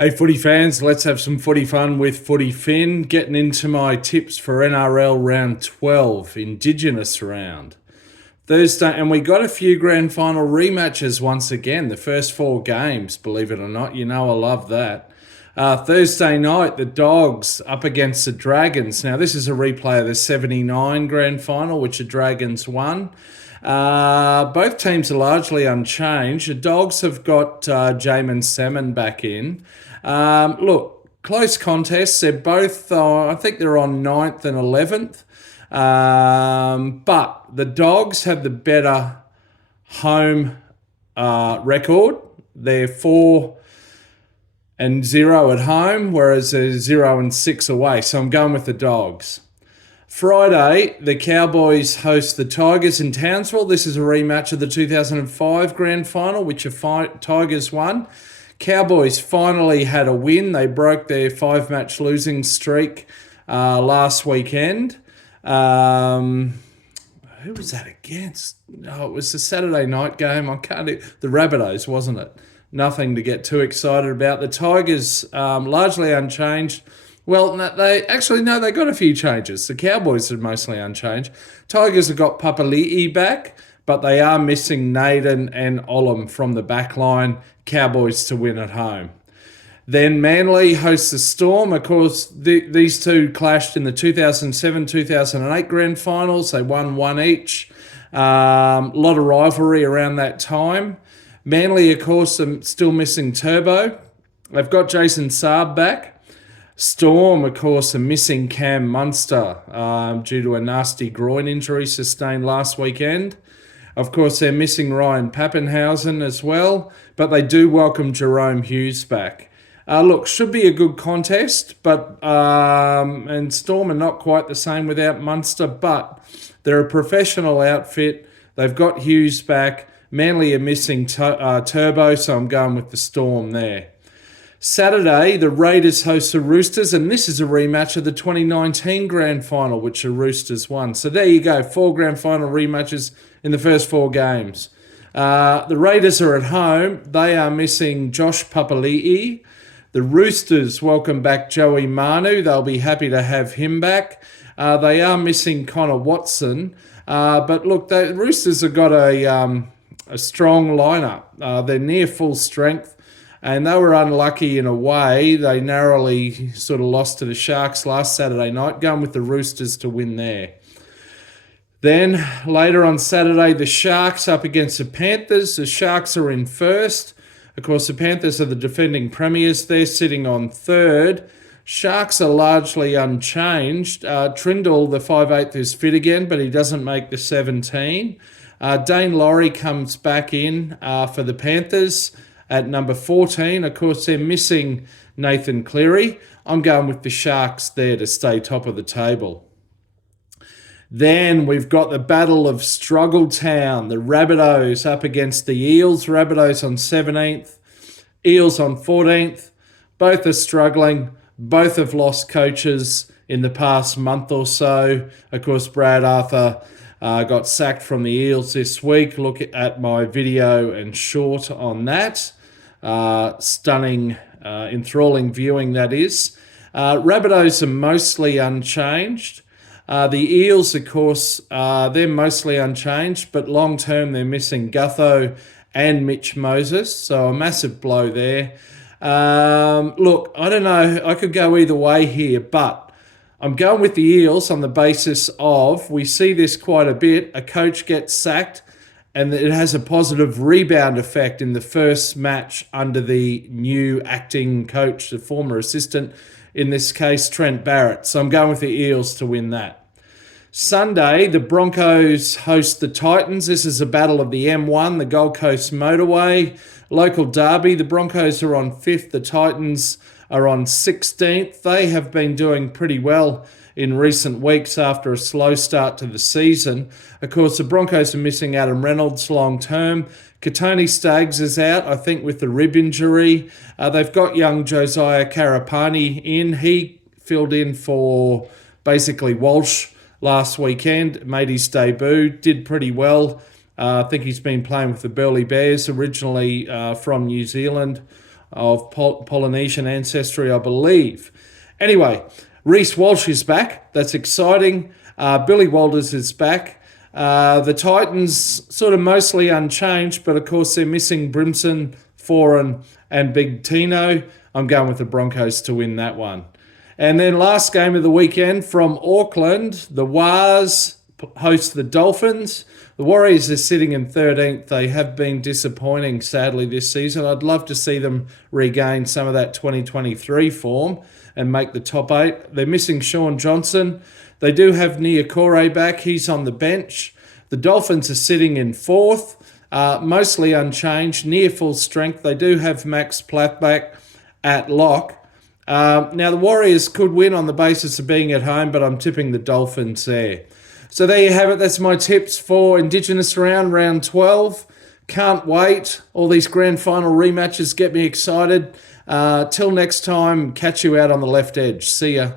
Hey footy fans, let's have some footy fun with Footy Fin. Getting into my tips for NRL Round 12, Indigenous Round. Thursday, and we got a few grand final rematches once again, the first four games, believe it or not. You know I love that. Thursday night, the Dogs up against the Dragons. Now, this is a replay of the 79 grand final, which the Dragons won. Both teams are largely unchanged. The Dogs have got Jamin Salmon back in. Look, close contests. They're both, I think they're on 9th and 11th. But the Dogs have the better home record. They're 4-0 at home, whereas they're 0-6 away. So I'm going with the Dogs. Friday, the Cowboys host the Tigers in Townsville. This is a rematch of the 2005 grand final, which the Tigers won. Cowboys finally had a win. They broke their 5-match losing streak last weekend. Who was that against? Oh, it was the Saturday night game. The Rabbitohs, wasn't it? Nothing to get too excited about. The Tigers, largely unchanged. Well, they got a few changes. The Cowboys are mostly unchanged. Tigers have got Papali'i back, but they are missing Naden and Olam from the back line. Cowboys to win at home. Then Manly hosts the Storm. Of course, these two clashed in the 2007-2008 grand finals. They won one each. A lot of rivalry around that time. Manly, of course, are still missing Turbo. They've got Jason Saab back. Storm, of course, are missing Cam Munster due to a nasty groin injury sustained last weekend. Of course, they're missing Ryan Pappenhausen as well, but they do welcome Jerome Hughes back. Look, should be a good contest, but and Storm are not quite the same without Munster, but they're a professional outfit. They've got Hughes back. Manly are missing Turbo, so I'm going with the Storm there. Saturday, the Raiders host the Roosters, and this is a rematch of the 2019 grand final, which the Roosters won. So there you go, 4 grand final rematches in the first 4 games. The Raiders are at home. They are missing Josh Papali'i. The Roosters welcome back Joey Manu. They'll be happy to have him back. They are missing Connor Watson. But look, the Roosters have got a strong lineup. They're near full strength. And they were unlucky in a way. They narrowly sort of lost to the Sharks last Saturday night, going with the Roosters to win there. Then later on Saturday, the Sharks up against the Panthers. The Sharks are in first. Of course, the Panthers are the defending premiers. They're sitting on third. Sharks are largely unchanged. Trindle, the 5'8", is fit again, but he doesn't make the 17. Dane Laurie comes back in for the Panthers at number 14. Of course, they're missing Nathan Cleary. I'm going with the Sharks there to stay top of the table. Then we've got the Battle of Struggletown. The Rabbitohs up against the Eels. Rabbitohs on 17th, Eels on 14th. Both are struggling. Both have lost coaches in the past month or so. Of course, Brad Arthur got sacked from the Eels this week. Look at my video and short on that. Stunning, enthralling viewing, that is. Rabbitohs are mostly unchanged. The Eels, of course, they're mostly unchanged, but long-term they're missing Gutho and Mitch Moses, so a massive blow there. Look, I don't know. I could go either way here, but I'm going with the Eels on the basis of, we see this quite a bit, a coach gets sacked, and it has a positive rebound effect in the first match under the new acting coach, the former assistant, in this case, Trent Barrett. So I'm going with the Eels to win that. Sunday, the Broncos host the Titans. This is a battle of the M1, the Gold Coast Motorway. Local derby, the Broncos are on 5th, the Titans are on 16th. They have been doing pretty well in recent weeks after a slow start to the season. Of course, the Broncos are missing Adam Reynolds long term. Katoni Staggs is out, I think, with the rib injury. They've got young Josiah Karapani in. He filled in for basically Walsh last weekend, made his debut, did pretty well. I think he's been playing with the Burleigh Bears, originally from New Zealand. of Polynesian ancestry, I believe. Anyway, Reece Walsh is back. That's exciting. Billy Walters is back. The Titans sort of mostly unchanged, but of course they're missing Brimson, Foran, and Big Tino. I'm going with the Broncos to win that one. And then last game of the weekend from Auckland, the Wars host the Dolphins. The Warriors are sitting in 13th. They have been disappointing, sadly, this season. I'd love to see them regain some of that 2023 form and make the top 8. They're missing Sean Johnson. They do have Niokore back. He's on the bench. The Dolphins are sitting in 4th, mostly unchanged, near full strength. They do have Max Platt back at lock. Now, the Warriors could win on the basis of being at home, but I'm tipping the Dolphins there. So there you have it. That's my tips for Indigenous round 12. Can't wait. All these grand final rematches get me excited. Till next time, catch you out on the left edge. See ya.